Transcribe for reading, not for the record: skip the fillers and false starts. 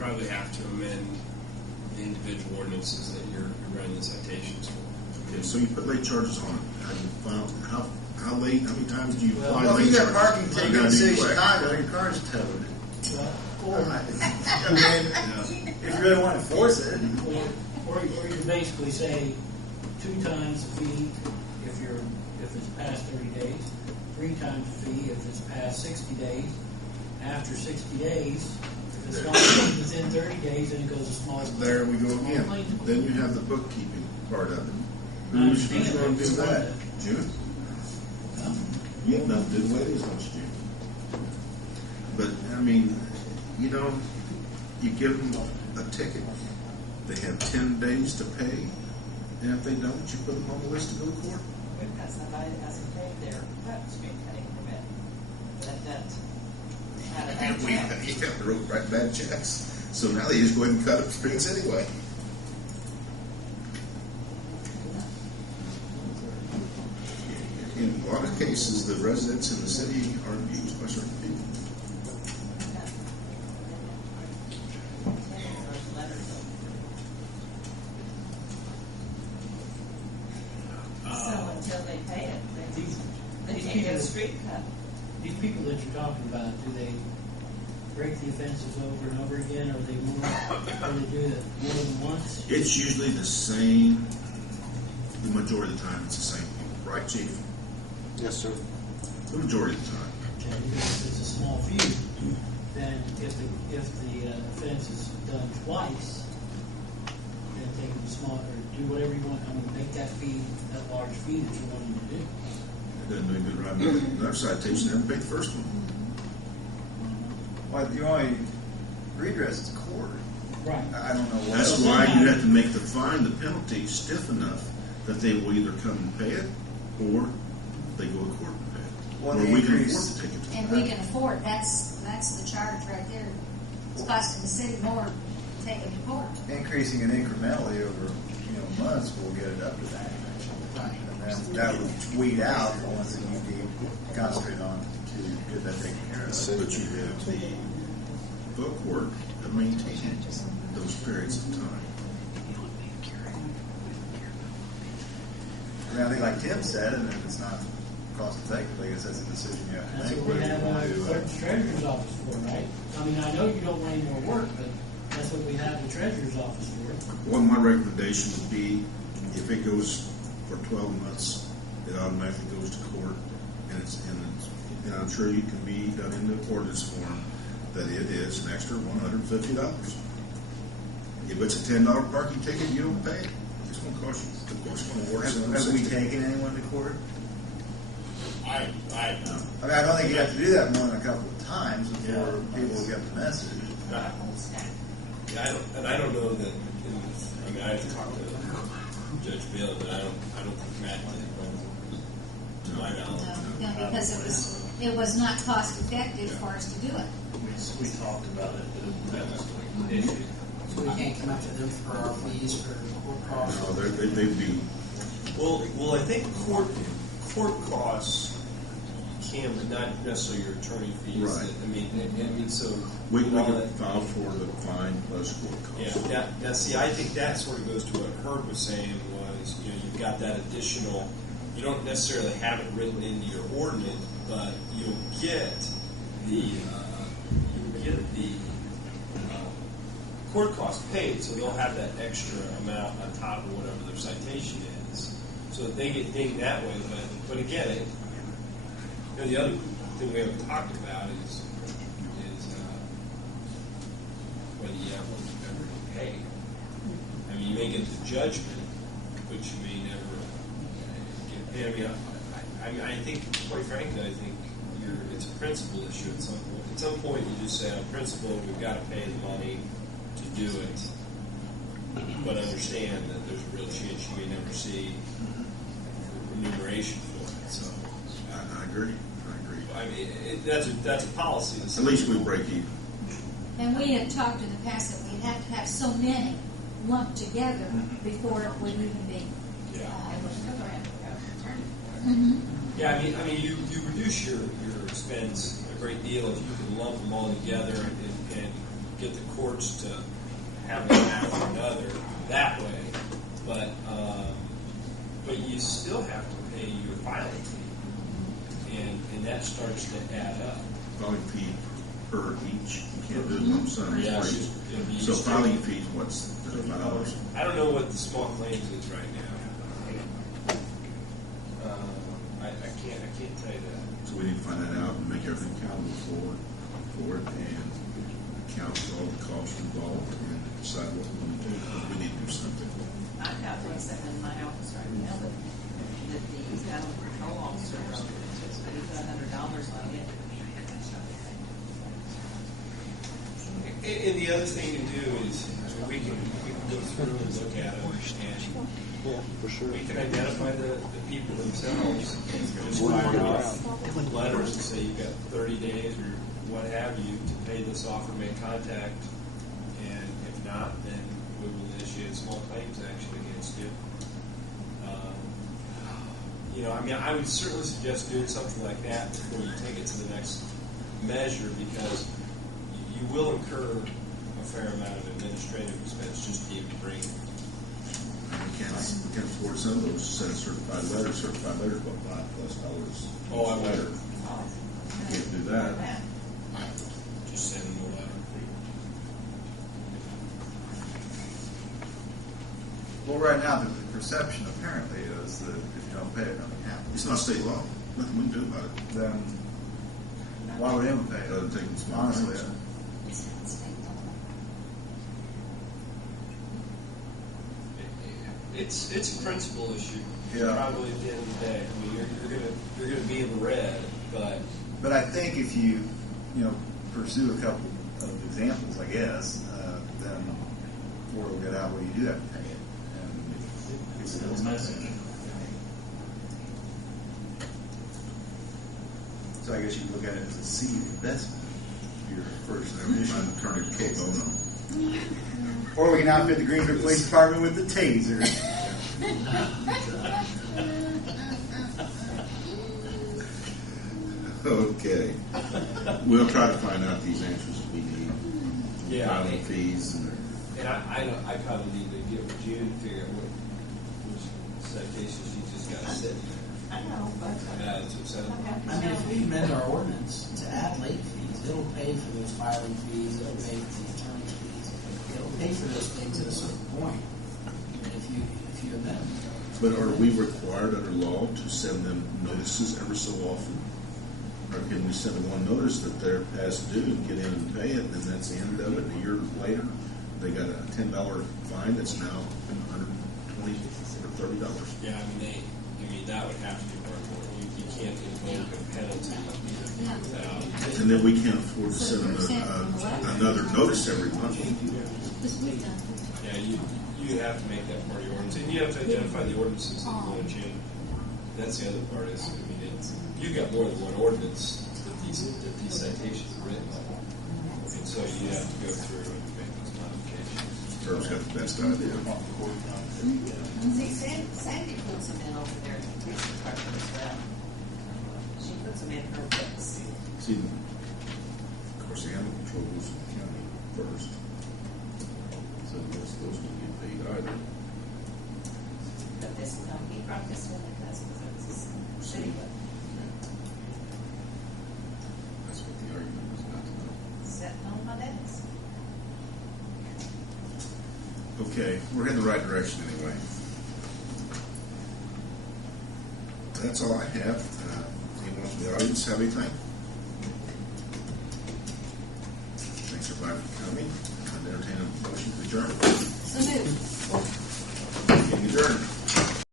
probably have to amend the individual ordinances that you're running the citations for. Okay, so you put late charges on it. How do you file? How late? How many times do you apply Well, if late you got charges? parking ticket in the city of Chicago, your car's towed. Or I mean, if you really want to enforce it. or you can basically say 2 times the fee if it's past 30 days, 3 times the fee if it's past 60 days. After 60 days, if it's not within 30 days, then it goes a small. There we go again. Then you have the bookkeeping part of it. Who's going to do that? June? You have nothing to do with it as much June. But, I mean, you know, you give them a ticket. They have 10 days to pay. And if they don't, you put them on the list to go to court. We've got somebody that hasn't paid their street cutting permit. And we have to write bad checks. So now they just go ahead and cut up streets anyway. In a lot of cases, the residents in the city are abused by certain people. So until they pay it, they can't get a street cut. These people that you're talking about, do they break the offenses over and over again, or they do it more than once? It's usually the same. The majority of the time, it's the same people, right, Chief? Yes, sir. The majority of the time. Okay, if it's a small few, then if the offense is done twice, then take them small, or do whatever you want. I mean, make that fee that large fee that you're wanting to do. It doesn't do a good right. Another citation, they haven't paid the first one. Well, the only redress is court. Right. I don't know what That's else. why you have to make the fine, the penalty stiff enough that they will either come and pay it, or they go to court and pay it. Well, or the we can increase- afford to take it to And we can afford, that's the charge right there. It's costing the city more to take it to court. Increasing it incrementally over months will get it up to that. And then that would weed out the ones that you need to concentrate on to get that taken care of. So that you have the book work of maintaining those periods of time. I mean, I think like Tim said, and if it's not cost effective, I guess that's a decision you have to That's make. what we have Whether a you clerk's treasurer's office for, right? I mean, I know you don't want any more work, but that's what we have the treasurer's office for. Well, my recommendation would be, if it goes for 12 months, it automatically goes to court, and I'm sure you can be done in the ordinance form that it is an extra $150. If it's a $10 parking ticket, you don't pay it. It's going to cost you. It's going to work. have we taken anyone to court? I I mean, I don't think you have to do that more than a couple of times before people get the message. I don't know that. I mean, I have to talk to Judge Bill, but I don't think Matt did. To my knowledge. No, because it was not cost effective for us to do it. We talked about it, but that was the issue. So we can't come after them for our fees for court costs. No, they'd be. Well, I think court costs can, but not necessarily your attorney fees. Right. I mean, so We can file for the fine plus court costs. yeah. Now, see, I think that sort of goes to what Herb was saying was, you've got that additional. You don't necessarily have it written into your ordinance, but you'll get the court cost paid, so they'll have that extra amount on top of whatever their citation is, so that they get dinged that way. But again, the other thing we haven't talked about is whether you ever pay. I mean, you may get the judgment, but you may never get paid. I mean, I think, quite frankly, it's a principle issue at some point. At some point, you just say, on principle, we've got to pay the money to do it, but understand that there's a real chance you may never see remuneration for it. So, I agree. I mean, that's a policy. At least we break even. And we had talked in the past that we'd have to have so many lumped together before it would even be. Yeah. Yeah. I mean, you reduce your expense a great deal if you can lump them all together and get the court resorts to having it after another that way, but you still have to pay your filing fee, and that starts to add up. Filing fee per each. You can't do it lump sum. Yeah, It's it'd be free. So each filing day. fees, what's $35? I don't know what the small claims is right now. I can't tell you that. So we need to find that out and make everything accountable for it and account for all the costs involved and decide what we're going to do. We need to do something. I have one sitting in my office right now that the animal control officer wrote, but he put $100 on it. And the other thing to do is we can go through and look at them, and we can identify the people themselves and just fire off letters and say you've got 30 days or what have you to pay this off or make contact, and if not, then we will initiate small claims action against you. I mean, I would certainly suggest doing something like that before you take it to the next measure, because you will incur a fair amount of administrative expense just to even bring. We can't afford some of those certified letters. Certified letters, about $5+. Oh, I letter. would. Can't do that. Just send them a letter. Well, right now, the perception apparently is that if you don't pay it, nothing happens. It's not state law. Nothing we can do about it. Then why would anyone pay it? Other than taking small Honestly, claims. It's a principal issue. Yeah. Probably at the end of the day. I mean, you're gonna be in the red, but I think if you pursue a couple of examples, I guess, then word will get out where you do have to pay it. And it's still messy. So I guess you can look at it as a seed investment. Your first initial. Attorney pro bono. Or we can outfit the Greensburg Police Department with the taser. Okay. We'll try to find out these answers that we need. Yeah. Filing fees and I probably need to get with June and figure out which citations she just got sitting there. I know, but. That's what it sounds like. I mean, if we amend our ordinance to add late fees, it'll pay for those filing fees, it'll pay for the attorney's fees, it'll pay for those things at a certain point. If you amend. But are we required under law to send them notices every so often? Or can we send them one notice that they're past due and get in and pay it, and then that's the end of it? A year later, they got a $10 fine that's now $120 or $30. Yeah, that would have to be part of it. You can't invoke a penalty. And then we can't afford to send them another notice every month. Yeah, you have to make that part of your ordinance, and you have to identify the ordinances that you want to change. That's the other part is, you've got more than one ordinance that these citations are written on, and so you have to go through and make those modifications. Herb's got the best idea. See, Sandy puts them in over there in the police department as well. She puts them in her books. See, of course, the animal control goes to the county first. So those don't get paid either. But this, he brought this one because it was a city book. That's what the argument was about tonight. Sitting on my desk. Okay, we're in the right direction anyway. That's all I have. Anyone from the audience have anything? Thanks everybody for coming. I'd entertain a motion to adjourn. So moved.